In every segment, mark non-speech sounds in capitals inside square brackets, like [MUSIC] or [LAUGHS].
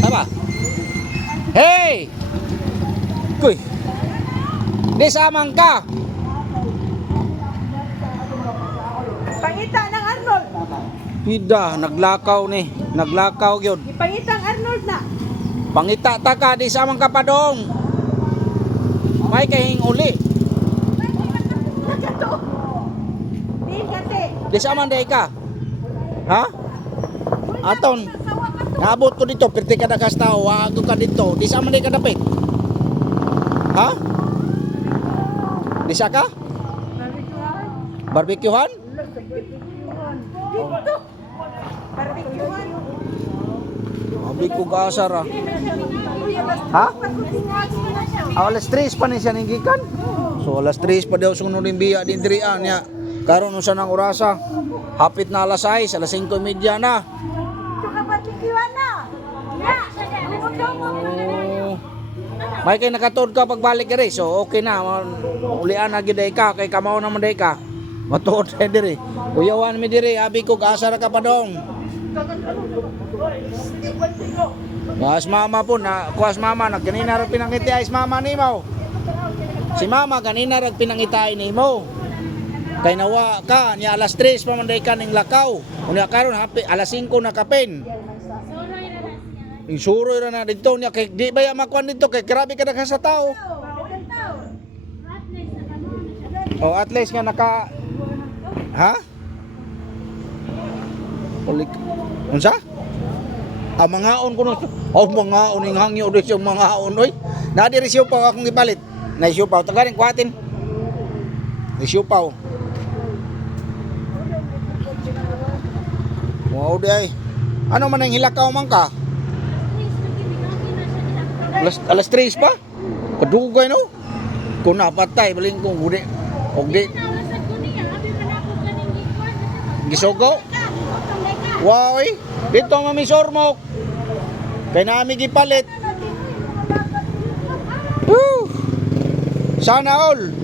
Tama. Hey! Kuy. Di samang ka. Pangita ng Arnold. Pida, naglakaw ni. Naglakaw gyud. Ipangita ang Arnold na. Pangita ta ka di samang ka pa dong. May kahing uli. Di. Di samang day ka. Ha? Aton. Naabot ko dito, perti ka na tao, wago ka dito. Di samang day ka dapit. Ha? Di sa ka? Barbecuehan? Dito. Barbecuean. Abi ko gasar ah. Ha? Ah, alas 3 pa ni siya ninggikan. So alas 3 pa daw sunod yung biya din diri ah, niya. Karon usa nang orasa. Hapit na alas 6, alas 5:30 na. Oh. May kay nakatod ka pagbalik diri. So okay na. Ulian na gid ka kay kamaw naman day ka. Matuod na [LAUGHS] diri. Uyawan mi diri, abi ko gasar ka pa dong. Kuas mama po na, kuas mama na kanina ra pinangiti ay mama nimo. Si mama kanina ra pinangitay nimo. Kay nawa ka niya alas 3 pa man ka ning lakaw. Unya karon alas 5 na kapin. Yung suroy ra na dito niya kay di ba ya makuan dito kay grabe ka na ka sa tao. Oh, at least nga naka Ha? Ulik. Unsa? Ah, mangaon ko no. Oh, mangaon ing hangyo do siya mangaon oy. Na diri siya pa akong ipalit. Na siya pa tagaring kuatin. Ni siya pa. Wow, di ay. Ano man ang hilakaw man ka? Alas, alas 3 pa? Kadugay no? Kung napatay, baling kong gudi. Og di, gisugo. Wow, eh. Dito mami sormok. Kaya namin gipalit. Woo! Sana all.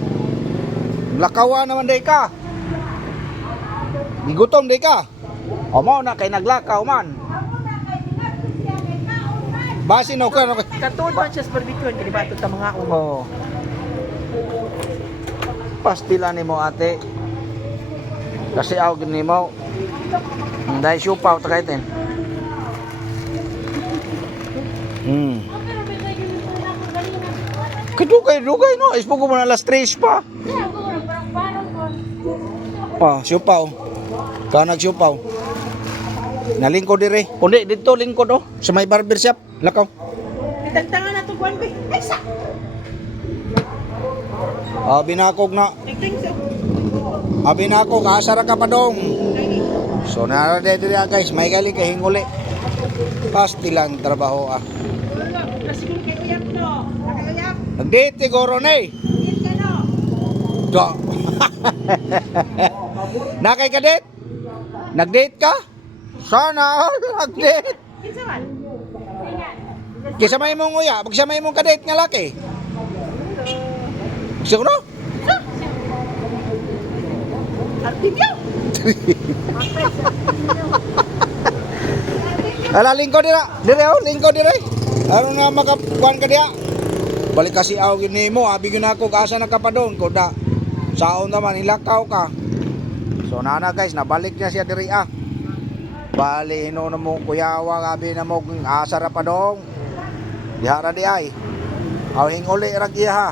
Lakawa naman day ka. Gigutom day ka. O mo na kay naglakaw man. Basi no ka no. Katod man siya sa barbecuean. Kaya ba ito ta mga ulo. Oh. Pastila ni mo ate. Kasi aw gini mo. Dahil siupaw ta kaitin. Hmm. Kadugay, dugay no. Ispo ko man alas 3 pa. Pa, siupaw. Kanag siupaw. Nalingkod dire. Kundi dito lingkod oh. Sa may barber shop. Lakaw. Itagtangan na Juan B. Ay, sa! Ah, binakog na. Na ako, kasara ka pa dong. So nara dire guys, may gali kay hinguli. Pasti lang trabaho ah. Nagdate siguro na eh. Do. [LAUGHS] Nakay ka date? Nagdate ka? Sana all nagdate. Kinsa man? Kisa may mong uya, pag siya may mong kadate nga laki. Siguro? Artibyo! Ala lingko dira. Dire oh, lingko dire. Aron nga makakuan ka diya. Balik kasi aw gini mo, abi gyud ako asa na ka pa doon ko da. Saon naman ilakaw ka. So nana guys, nabalik niya siya diri ah. Bali ino na mo kuyawa gabi na mo kung asa ra pa doon. Diha ra di ay. Aw hinguli ra giya ha.